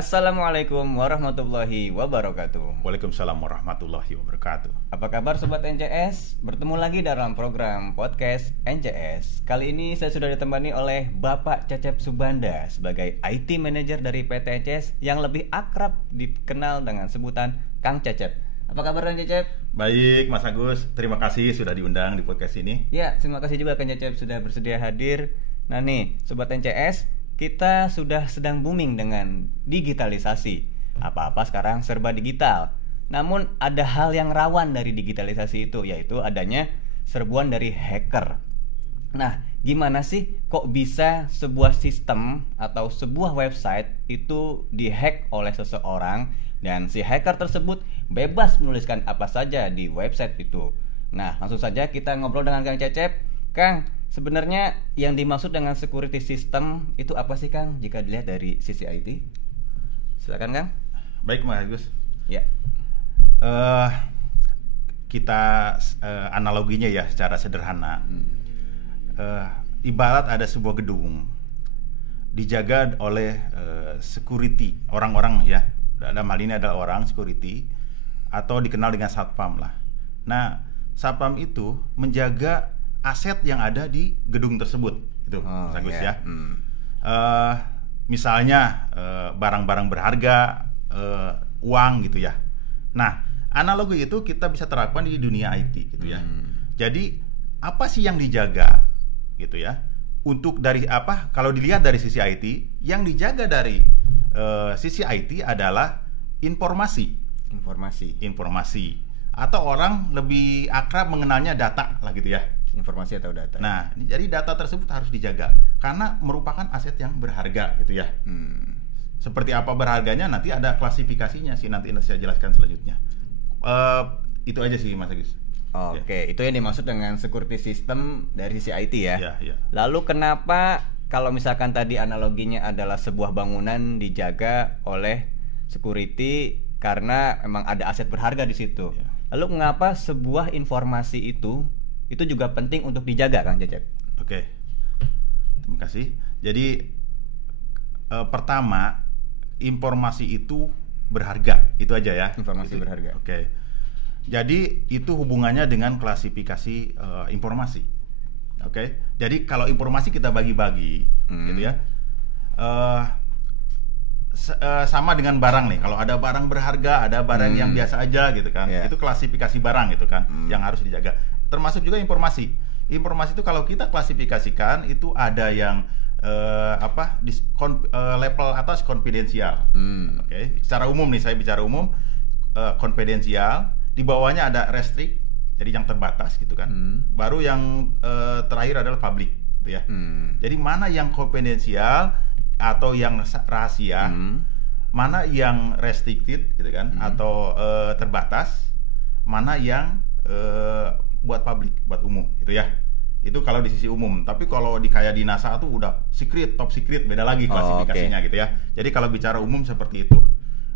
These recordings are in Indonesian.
Assalamualaikum warahmatullahi wabarakatuh. Waalaikumsalam warahmatullahi wabarakatuh. Apa kabar Sobat NCS? Bertemu lagi dalam program podcast NCS. Kali ini saya sudah ditemani oleh Bapak Cecep Subanda sebagai IT Manager dari PT NCS yang lebih akrab dikenal dengan sebutan Kang Cecep. Apa kabar Kang Cecep? Baik Mas Agus, terima kasih sudah diundang di podcast ini. Ya, terima kasih juga Kang Cecep sudah bersedia hadir. Nah nih, Sobat NCS, kita sudah sedang booming dengan digitalisasi. Apa-apa sekarang serba digital. Namun ada hal yang rawan dari digitalisasi itu, yaitu adanya serbuan dari hacker. Nah, gimana sih kok bisa sebuah sistem atau sebuah website itu dihack oleh seseorang dan si hacker tersebut bebas menuliskan apa saja di website itu? Nah, langsung saja kita ngobrol dengan Kang Cecep. Kang, sebenarnya yang dimaksud dengan security system itu apa sih Kang jika dilihat dari sisi IT? Silakan Kang. Baik Mas Agus. Ya. Kita analoginya ya secara sederhana. Ibarat ada sebuah gedung dijaga oleh security, orang-orang ya. Dalam hal ini adalah orang security atau dikenal dengan satpam lah. Nah, satpam itu menjaga aset yang ada di gedung tersebut, itu bagus ya. Misalnya barang-barang berharga, uang gitu ya. Nah, analogi itu kita bisa terapkan di dunia IT gitu ya. Jadi apa sih yang dijaga gitu ya? Untuk dari apa? Kalau dilihat dari sisi IT, yang dijaga dari sisi IT adalah informasi, atau orang lebih akrab mengenalnya data lah gitu ya. Informasi atau data. Nah, jadi data tersebut harus dijaga karena merupakan aset yang berharga gitu ya. Seperti apa berharganya nanti ada klasifikasinya sih, nanti saya jelaskan selanjutnya. Itu aja sih Mas Agus. Oke, itu yang dimaksud dengan security system dari sisi IT ya. Ya. Lalu kenapa kalau misalkan tadi analoginya adalah sebuah bangunan dijaga oleh security karena memang ada aset berharga di situ. Ya. Lalu mengapa sebuah informasi itu juga penting untuk dijaga Kang Cecep? Oke. Terima kasih. Jadi pertama, informasi itu berharga. Itu aja ya. Informasi itu berharga. Oke. Jadi itu hubungannya dengan klasifikasi informasi. Oke. Jadi kalau informasi kita bagi-bagi gitu ya. Sama dengan barang nih. Kalau ada barang berharga, ada barang yang biasa aja gitu kan. Itu klasifikasi barang gitu kan yang harus dijaga. Termasuk juga informasi. Informasi itu kalau kita klasifikasikan itu ada yang level atas konfidensial. Oke. Secara umum nih, saya bicara umum, konfidensial. Di bawahnya ada restrict, jadi yang terbatas gitu kan. Baru yang terakhir adalah public gitu ya. Jadi mana yang konfidensial atau yang rahasia, mana yang restricted gitu kan, atau terbatas, mana yang buat publik, buat umum gitu ya. Itu kalau di sisi umum. Tapi kalau di kayak di NASA tuh udah secret, top secret, beda lagi klasifikasinya gitu ya. Jadi kalau bicara umum seperti itu.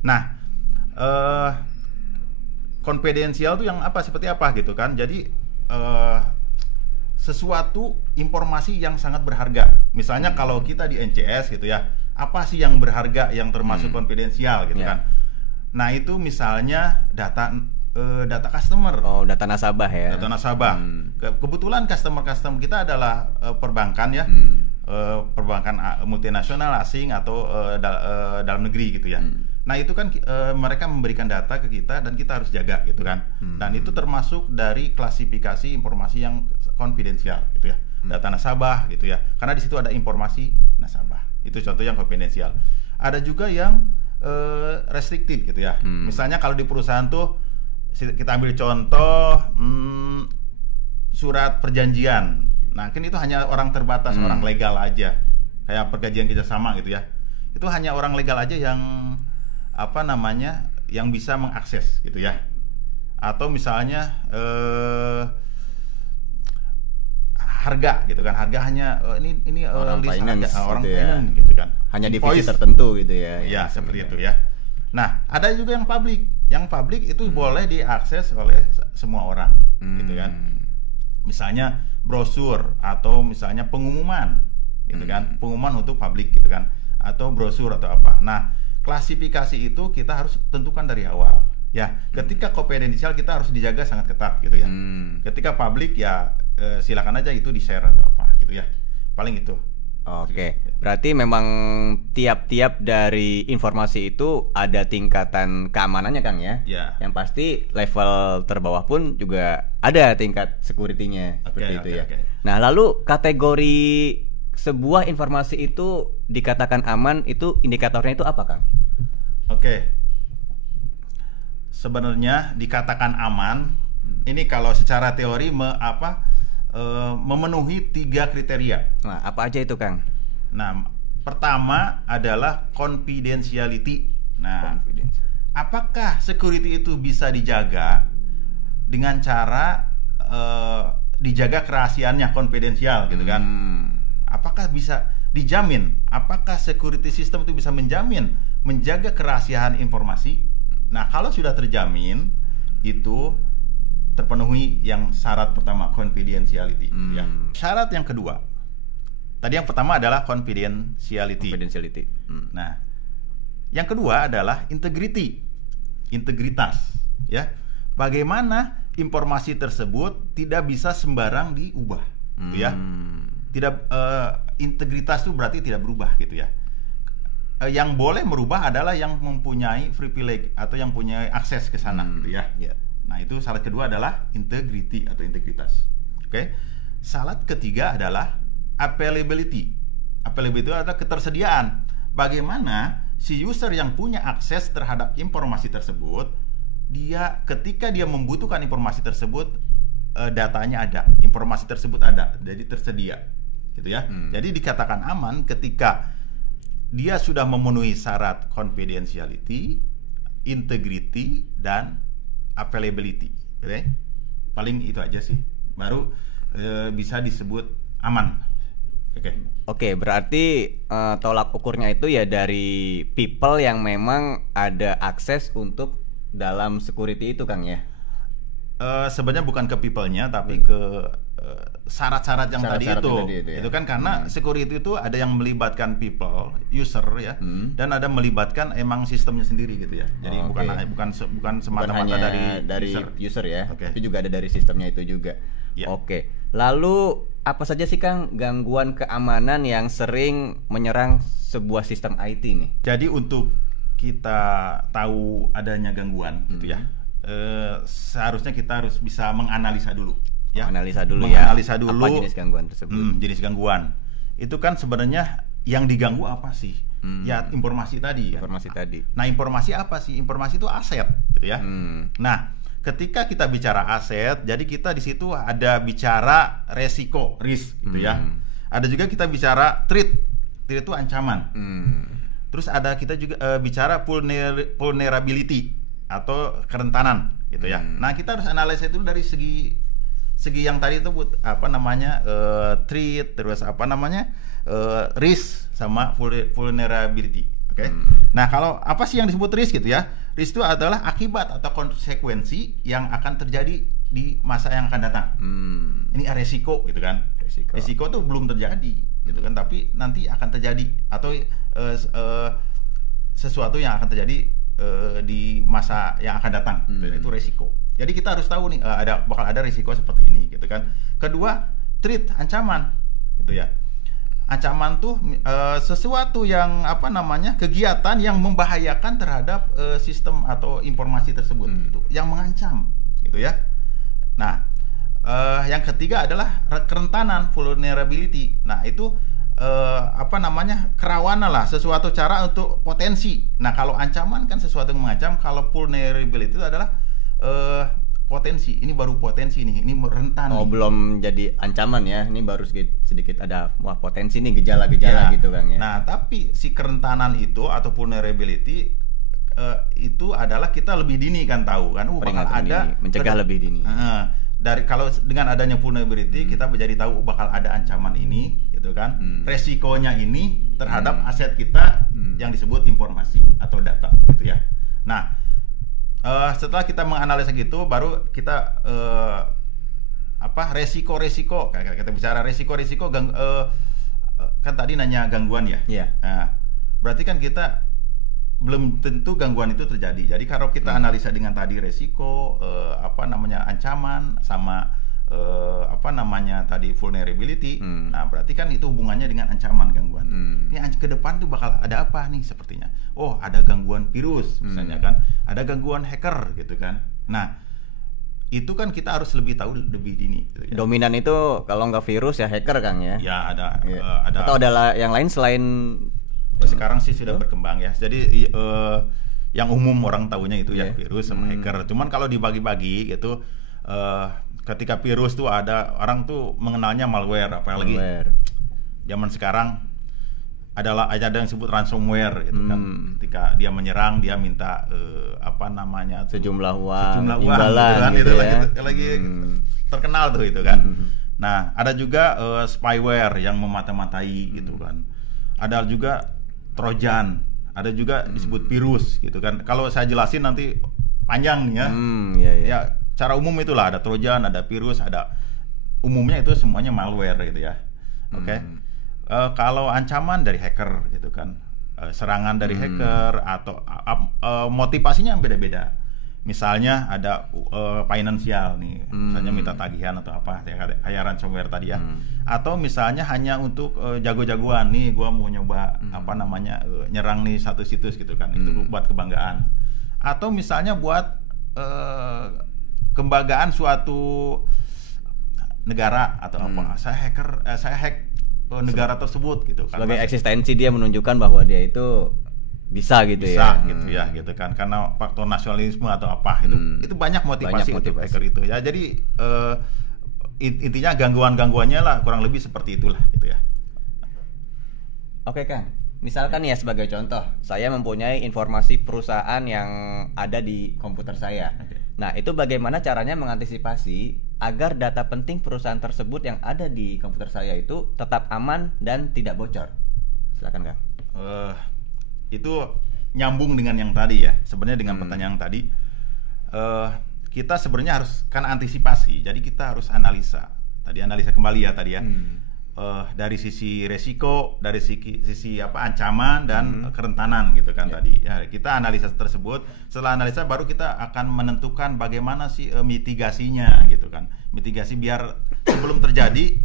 Nah, konfidensial tuh yang apa, seperti apa gitu kan. Jadi sesuatu informasi yang sangat berharga. Misalnya kalau kita di NCS gitu ya, apa sih yang berharga yang termasuk konfidensial gitu kan. Nah, itu misalnya data customer. Data nasabah ya. Data nasabah. Kebetulan customer kita adalah perbankan ya. Perbankan multinasional, asing atau dalam negeri gitu ya. Nah, itu kan mereka memberikan data ke kita dan kita harus jaga gitu kan. Dan itu termasuk dari klasifikasi informasi yang konfidensial gitu ya. Data nasabah gitu ya. Karena di situ ada informasi nasabah. Itu contoh yang konfidensial. Ada juga yang restricted gitu ya. Misalnya kalau di perusahaan tuh kita ambil contoh surat perjanjian. Nah, kan itu hanya orang terbatas, orang legal aja. Kayak perjanjian kerjasama gitu ya. Itu hanya orang legal aja yang yang bisa mengakses gitu ya. Atau misalnya harga gitu kan. Harga hanya ini orang list finance harga, orang gitu finance gitu kan. Hanya Invoice. divisi tertentu gitu ya. Ya, seperti itu ya. Nah, ada juga yang publik. Yang publik itu boleh diakses oleh semua orang, gitu kan. Misalnya brosur atau misalnya pengumuman, gitu kan. Pengumuman untuk publik, gitu kan. Atau brosur atau apa. Nah, klasifikasi itu kita harus tentukan dari awal. Ya, ketika konfidensial kita harus dijaga sangat ketat gitu ya. Ketika publik ya silakan aja itu di-share atau apa gitu ya. Paling itu. Oke, berarti memang tiap-tiap dari informasi itu ada tingkatan keamanannya Kang ya? Ya. Yang pasti level terbawah pun juga ada tingkat security-nya seperti itu ya. Nah, lalu kategori sebuah informasi itu dikatakan aman, itu indikatornya itu apa Kang? Oke. Sebenarnya dikatakan aman, ini kalau secara teori memenuhi 3 kriteria. Nah, apa aja itu Kang? Nah, pertama adalah confidentiality. Nah, apakah security itu bisa dijaga dengan cara dijaga kerahasiaannya, konfidensial gitu kan? Apakah bisa dijamin? Apakah security system itu bisa menjaga kerahasiaan informasi? Nah, kalau sudah terjamin, itu terpenuhi yang syarat pertama, confidentiality. Ya. Syarat yang kedua, tadi yang pertama adalah confidentiality. Nah, yang kedua adalah integrity, integritas. Ya, bagaimana informasi tersebut tidak bisa sembarang diubah, gitu ya. Tidak integritas itu berarti tidak berubah, gitu ya. Yang boleh merubah adalah yang mempunyai privilege atau yang punya akses ke sana, gitu ya. Nah, itu syarat kedua adalah integrity atau integritas. Oke. Syarat ketiga adalah availability. Availability itu adalah ketersediaan. Bagaimana si user yang punya akses terhadap informasi tersebut, ketika dia membutuhkan informasi tersebut, datanya ada, informasi tersebut ada, jadi tersedia, gitu ya. Jadi dikatakan aman ketika dia sudah memenuhi syarat confidentiality, integrity, dan availability. Okay? Paling itu aja sih, baru bisa disebut aman. Oke, berarti tolak ukurnya itu ya dari people yang memang ada akses untuk dalam security itu Kang ya? Sebenarnya bukan ke people-nya, tapi ke syarat-syarat yang tadi itu ya? Itu kan karena security itu ada yang melibatkan people, user ya, dan ada melibatkan emang sistemnya sendiri gitu ya. Jadi bukan semata-mata dari user ya, tapi juga ada dari sistemnya itu juga. Oke. Lalu apa saja sih Kang gangguan keamanan yang sering menyerang sebuah sistem IT nih? Jadi untuk kita tahu adanya gangguan gitu ya, seharusnya kita harus bisa menganalisa dulu. Menganalisa dulu apa jenis gangguan tersebut. Jenis gangguan itu kan sebenarnya yang diganggu apa sih? Ya informasi tadi. Nah, informasi apa sih? Informasi itu aset gitu ya. Nah, ketika kita bicara aset, jadi kita di situ ada bicara resiko, risk gitu ya. Ada juga kita bicara threat itu ancaman. Terus ada kita juga bicara vulnerability atau kerentanan gitu ya. Nah, kita harus analisa itu dari segi yang tadi itu threat, terus risk sama vulnerability. Oke. Nah, kalau apa sih yang disebut risk gitu ya? Risk itu adalah akibat atau konsekuensi yang akan terjadi di masa yang akan datang. Ini resiko gitu kan. Resiko itu belum terjadi gitu kan, tapi nanti akan terjadi atau sesuatu yang akan terjadi di masa yang akan datang. Itu resiko. Jadi kita harus tahu nih bakal ada risiko seperti ini gitu kan. Kedua, threat, ancaman gitu ya. Ancaman tuh sesuatu yang kegiatan yang membahayakan terhadap sistem atau informasi tersebut gitu, yang mengancam gitu ya. Nah, yang ketiga adalah kerentanan, vulnerability. Nah, itu kerawanan lah, sesuatu cara untuk potensi. Nah, kalau ancaman kan sesuatu yang mengancam, kalau vulnerability itu adalah potensi. Ini baru potensi nih, ini rentan. Belum jadi ancaman ya, ini baru sedikit ada potensi nih, gejala-gejala gitu Kang ya. Nah, tapi si kerentanan itu atau vulnerability itu adalah kita lebih dini kan tahu kan, bakal ada mencegah lebih dini. Kalau dengan adanya vulnerability kita menjadi tahu bakal ada ancaman ini gitu kan. Resikonya ini terhadap aset kita yang disebut informasi atau data gitu ya. Nah, setelah kita menganalisa gitu, baru kita resiko-resiko. Kita bicara resiko-resiko kan tadi nanya gangguan ya. Iya. Nah, berarti kan kita belum tentu gangguan itu terjadi. Jadi kalau kita analisa dengan tadi resiko, ancaman sama tadi vulnerability, nah berarti kan itu hubungannya dengan ancaman gangguan. Ini ke depan tuh bakal ada apa nih sepertinya? Oh, ada gangguan virus misalnya kan, ada gangguan hacker gitu kan. Nah, itu kan kita harus lebih tahu lebih dini. Gitu ya. Dominan itu kalau nggak virus ya hacker, Kang ya. Ya ada. Atau ada yang lain selain sekarang sih sudah berkembang ya. Jadi yang umum orang tahunya itu ya virus sama hacker. Cuman kalau dibagi-bagi gitu, ketika virus tuh ada orang tuh mengenalnya malware, apalagi zaman sekarang ada yang disebut ransomware gitu kan. Ketika dia menyerang, dia minta sejumlah uang imbalan gitu itu ya. lagi terkenal tuh itu kan. Nah, ada juga spyware yang memata-matai gitu kan. Ada juga trojan, ada juga disebut virus gitu kan. Kalau saya jelasin nanti panjang ya. Ya, cara umum itulah, ada trojan, ada virus, ada umumnya itu semuanya malware gitu ya. Oke. Kalau ancaman dari hacker gitu kan, serangan dari hacker atau motivasinya beda-beda. Misalnya ada finansial nih, misalnya minta tagihan atau apa, kayak ransomware tadi ya. Atau misalnya hanya untuk jago-jagoan nih, gua mau nyoba nyerang nih satu situs gitu kan, itu buat kebanggaan. Atau misalnya buat kebanggaan suatu negara atau apa. Saya hack negara tersebut gitu kan. Sebagai eksistensi dia menunjukkan bahwa dia itu bisa gitu ya. Gitu kan, karena faktor nasionalisme atau apa itu banyak motivasi untuk hacker itu ya. Jadi intinya gangguannya lah kurang lebih seperti itulah gitu ya. Oke Kang, misalkan ya sebagai contoh, saya mempunyai informasi perusahaan yang ada di komputer saya. Nah, itu bagaimana caranya mengantisipasi agar data penting perusahaan tersebut yang ada di komputer saya itu tetap aman dan tidak bocor? Silakan Kang. Itu nyambung dengan yang tadi ya. Sebenarnya dengan pertanyaan tadi, kita sebenarnya harus kan antisipasi. Jadi kita harus analisa. Tadi analisa kembali ya tadi ya. Dari sisi resiko, dari sisi ancaman dan kerentanan gitu kan tadi. Ya, kita analisa tersebut. Setelah analisa baru kita akan menentukan bagaimana sih mitigasinya gitu kan. Mitigasi biar sebelum terjadi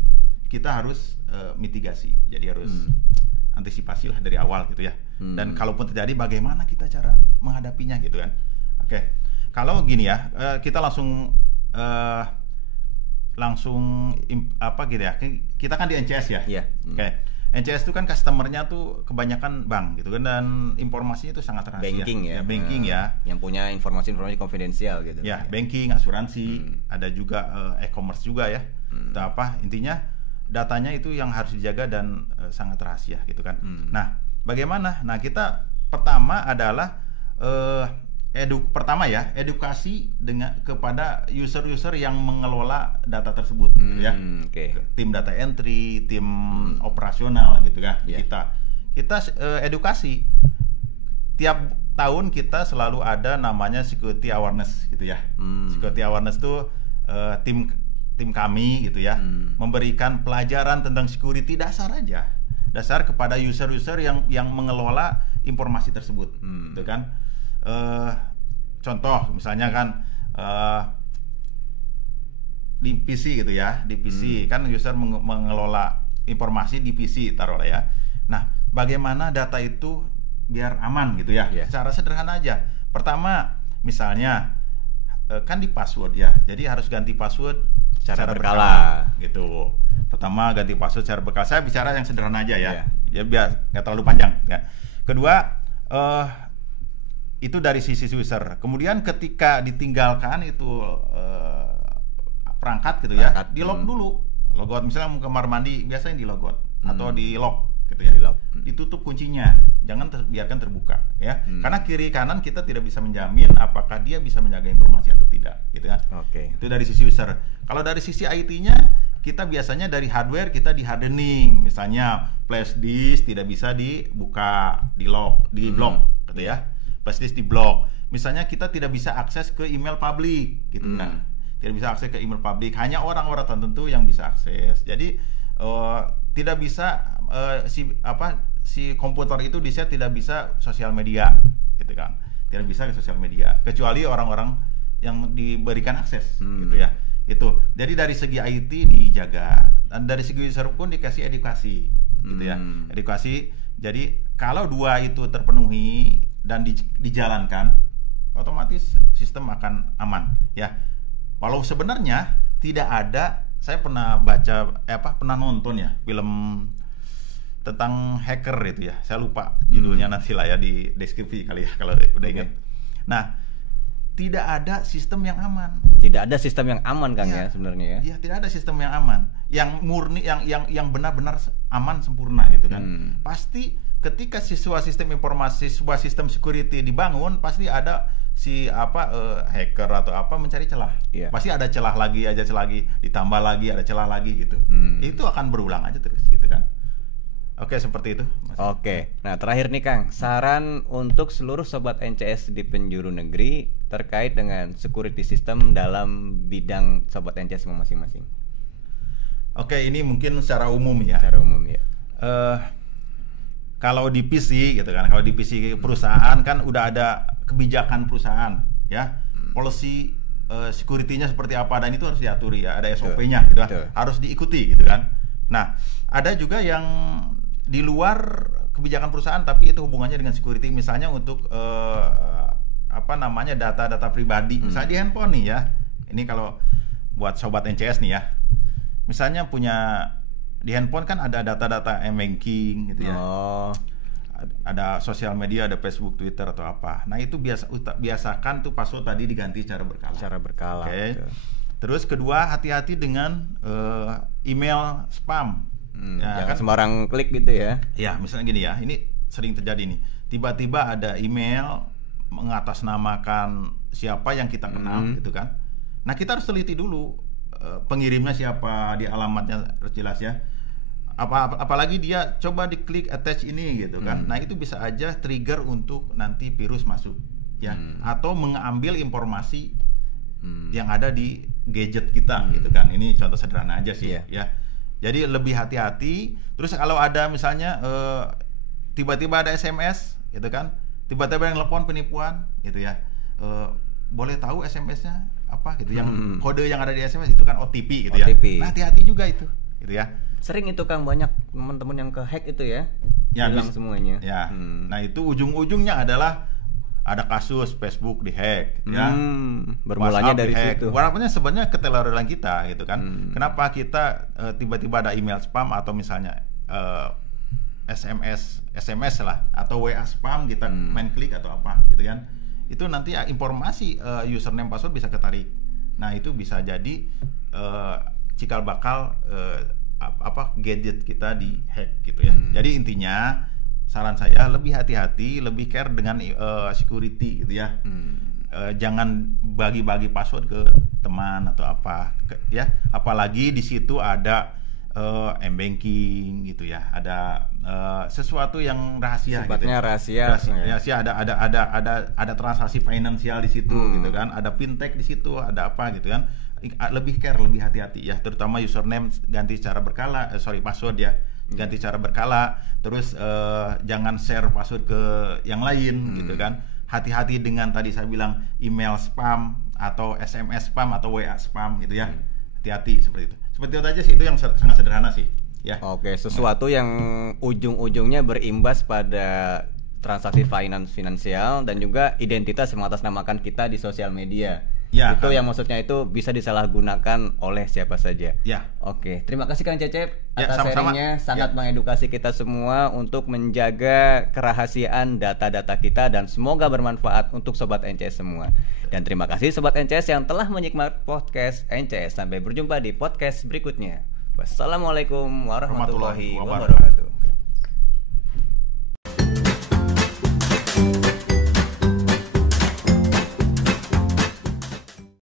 kita harus mitigasi. Jadi harus antisipasi lah dari awal gitu ya. Dan kalaupun terjadi bagaimana kita cara menghadapinya gitu kan. Oke. Kalau gini ya, kita langsung gitu ya. Kita kan di NCS ya. Iya. Oke. NCS itu kan customernya tuh kebanyakan bank gitu kan, dan informasinya itu sangat rahasia. Banking ya. Banking ya. Yang punya informasi konfidensial gitu. Ya, banking, asuransi, ada juga e-commerce juga ya. Atau apa? Intinya datanya itu yang harus dijaga dan sangat rahasia gitu kan. Nah, bagaimana? Nah, kita pertama adalah edukasi kepada user-user yang mengelola data tersebut gitu ya. Tim data entry, tim operasional gitu ya. Kita edukasi. Tiap tahun kita selalu ada namanya security awareness gitu ya. Security awareness itu tim kami gitu ya, memberikan pelajaran tentang security dasar kepada user-user yang mengelola informasi tersebut gitu kan. Contoh misalnya kan di PC gitu ya, di PC kan user mengelola informasi di PC taruhlah ya. Nah, bagaimana data itu biar aman gitu ya? Secara sederhana aja. Pertama, misalnya kan di password ya, jadi harus ganti password secara berkala gitu. Pertama, ganti password secara berkala. Saya bicara yang sederhana aja ya, ya biar nggak terlalu panjang ya. Kedua, itu dari sisi user. Kemudian ketika ditinggalkan itu perangkat gitu ya, di log dulu. Logout misalnya mau ke kamar mandi, biasanya di logout atau di lock gitu ya. Ditutup kuncinya, jangan biarkan terbuka ya. Karena kiri kanan kita tidak bisa menjamin apakah dia bisa menjaga informasi atau tidak gitu ya. Itu dari sisi user. Kalau dari sisi IT-nya, kita biasanya dari hardware kita di hardening. Misalnya flash disk tidak bisa dibuka, di lock, di block gitu ya. Flash disk di block. Misalnya kita tidak bisa akses ke email publik gitu kan. Tidak bisa akses ke email publik, hanya orang-orang tertentu yang bisa akses. Jadi tidak bisa si komputer itu di-set tidak bisa sosial media gitu kan. Tidak bisa ke sosial media kecuali orang-orang yang diberikan akses gitu ya. Itu. Jadi dari segi IT dijaga dan dari segi user pun dikasih edukasi gitu ya. Edukasi. Jadi kalau dua itu terpenuhi dan dijalankan, otomatis sistem akan aman ya. Walau sebenarnya tidak ada, saya pernah baca pernah nonton ya film tentang hacker itu ya. Saya lupa judulnya, nanti lah ya di deskripsi kali ya kalau udah ingat. Nah, tidak ada sistem yang aman. Tidak ada sistem yang aman Kang ya sebenarnya ya. Iya, tidak ada sistem yang aman, yang murni, yang benar-benar aman sempurna gitu kan. Pasti ketika sebuah sistem informasi, sebuah sistem security dibangun, pasti ada hacker atau apa mencari celah. Pasti ada celah lagi, ditambah lagi, ada celah lagi gitu. Itu akan berulang aja terus gitu kan. Oke, seperti itu. Oke. Nah, terakhir nih Kang, saran untuk seluruh sobat NCS di penjuru negeri terkait dengan security system dalam bidang sobat NCS masing-masing. Oke, ini mungkin secara umum ya. Secara umum ya. Kalau di PC gitu kan, kalau di PC perusahaan kan udah ada kebijakan perusahaan ya, policy security-nya seperti apa, dan itu harus diatur ya, ada SOP-nya gitu kan, harus diikuti gitu kan. Nah, ada juga yang di luar kebijakan perusahaan tapi itu hubungannya dengan security, misalnya untuk data-data pribadi, misalnya di handphone nih ya. Ini kalau buat sobat NCS nih ya, misalnya punya di handphone kan ada data-data m-banking gitu ya. Ada sosial media, ada Facebook, Twitter atau apa. Nah, itu biasakan tuh password tadi diganti secara berkala. Oke. Terus kedua, hati-hati dengan email spam. Jangan sembarang klik gitu ya. Ya, misalnya gini ya, ini sering terjadi nih. Tiba-tiba ada email mengatasnamakan siapa yang kita kenal gitu kan. Nah, kita harus teliti dulu pengirimnya siapa, di alamatnya harus jelas ya. Apalagi dia coba diklik attach ini gitu kan. Nah, itu bisa aja trigger untuk nanti virus masuk ya, atau mengambil informasi yang ada di gadget kita gitu kan. Ini contoh sederhana aja sih ya. Jadi lebih hati-hati. Terus kalau ada misalnya tiba-tiba ada SMS gitu kan, tiba-tiba yang telepon penipuan gitu ya, boleh tahu SMS-nya apa gitu, yang kode yang ada di SMS itu kan OTP gitu ya. Nah, hati-hati juga itu gitu ya. Sering itu Kang, banyak teman-teman yang ke hack itu ya, hilang semuanya ya. Nah, itu ujung-ujungnya adalah ada kasus Facebook dihack ya. Bermulanya dari situ. Walaupun sebenarnya keteledoran kita gitu kan. Kenapa kita tiba-tiba ada email spam atau misalnya SMS lah atau WA spam, kita main klik atau apa gitu kan. Itu nanti informasi username password bisa ketarik. Nah, itu bisa jadi cikal bakal gadget kita dihack gitu ya. Jadi intinya saran saya lebih hati-hati, lebih care dengan security gitu ya. Jangan bagi-bagi password ke teman atau apa ya. Apalagi di situ ada m-banking gitu ya. Ada sesuatu yang rahasia. Sifatnya gitu. Rahasia. Ada transaksi finansial di situ gitu kan. Ada fintech di situ, ada apa gitu kan. Lebih care, lebih hati-hati ya. Terutama username ganti secara berkala, password ya. Ganti cara berkala, terus jangan share password ke yang lain gitu kan. Hati-hati dengan tadi saya bilang email spam atau SMS spam atau WA spam gitu ya. Hati-hati seperti itu. Seperti itu aja sih, itu yang sangat sederhana sih ya. Oke, sesuatu yang ujung-ujungnya berimbas pada transaksi finansial dan juga identitas yang mengatasnamakan kita di sosial media. Ya, itu yang maksudnya itu bisa disalahgunakan oleh siapa saja. Ya. Oke, terima kasih Kang Cecep atas sama-sama. sharingnya, sangat mengedukasi kita semua untuk menjaga kerahasiaan data-data kita dan semoga bermanfaat untuk sobat NCS semua. Dan terima kasih sobat NCS yang telah menyikmat podcast NCS. Sampai berjumpa di podcast berikutnya. Wassalamualaikum warahmatullahi wabarakatuh.